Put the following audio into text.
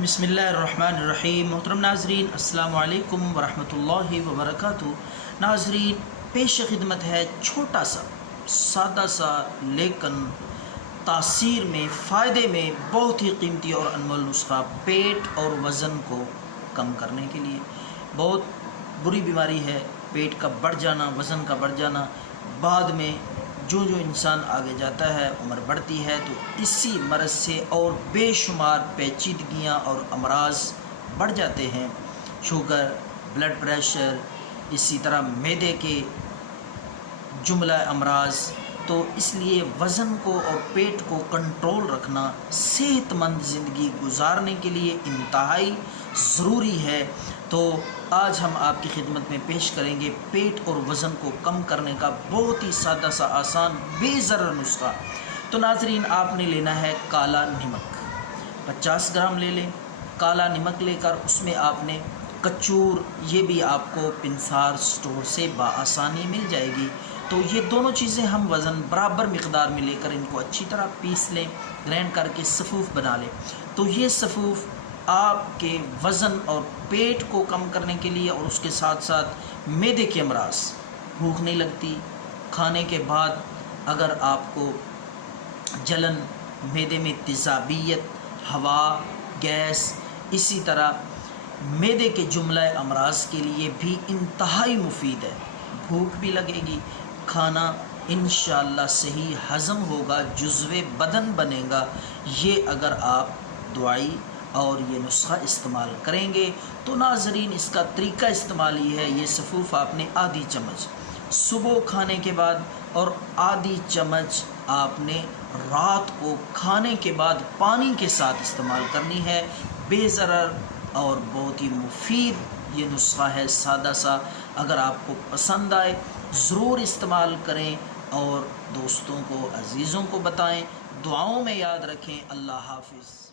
बिस्मिल्लाहिर्रहमानिर्रहीम। मोहतरम नाज़रीन, अस्सलाम वालेकुम वरहमतुल्लाहि वबरकातुहू। नाज़रीन, पेश खिदमत है छोटा सा सादा सा लेकिन तासीर में फ़ायदे में बहुत ही कीमती और अनमोल नुस्खा पेट और वज़न को कम करने के लिए। बहुत बुरी बीमारी है पेट का बढ़ जाना, वज़न का बढ़ जाना। बाद में जो इंसान आगे जाता है, उम्र बढ़ती है, तो इसी मर्ज़ से और बेशुमार पेचीदगियाँ और अमराज बढ़ जाते हैं। शुगर, ब्लड प्रेशर, इसी तरह मैदे के जुमला अमराज। तो इसलिए वज़न को और पेट को कंट्रोल रखना सेहतमंद ज़िंदगी गुजारने के लिए इंतहाई ज़रूरी है। तो आज हम आपकी खिदमत में पेश करेंगे पेट और वज़न को कम करने का बहुत ही सादा सा आसान बेज़रर नुस्खा। तो नाज़रीन, आपने लेना है काला नमक। 50 ग्राम ले लें काला नमक। लेकर उसमें आपने कचूर, ये भी आपको पिंसार स्टोर से बआसानी मिल जाएगी। तो ये दोनों चीज़ें हम वज़न बराबर मिक़दार में लेकर इनको अच्छी तरह पीस लें, ग्राइंड करके सफ़ूफ़ बना लें। तो ये सफ़ूफ़ आपके वज़न और पेट को कम करने के लिए और उसके साथ साथ मैदे के अमराज, भूख नहीं लगती खाने के बाद, अगर आपको जलन, मैदे में तेज़ाबियत, हवा, गैस, इसी तरह मैदे के जुमला अमराज के लिए भी इंतहाई मुफीद है। भूख भी लगेगी, खाना इंशाअल्लाह सही हज़म होगा, जुज़्वे बदन बनेगा। ये अगर आप दुआई और ये नुस्खा इस्तेमाल करेंगे तो नाज़रीन, इसका तरीका इस्तेमाल ये है। ये सफ़ूफ़ आपने आधी चम्मच सुबह खाने के बाद और आधी चम्मच आपने रात को खाने के बाद पानी के साथ इस्तेमाल करनी है। बेज़रर और बहुत ही मुफीद ये नुस्खा है, सादा सा। अगर आपको पसंद आए ज़रूर इस्तेमाल करें और दोस्तों को, अज़ीज़ों को बताएं। दुआओं में याद रखें। अल्लाह हाफ़िज़।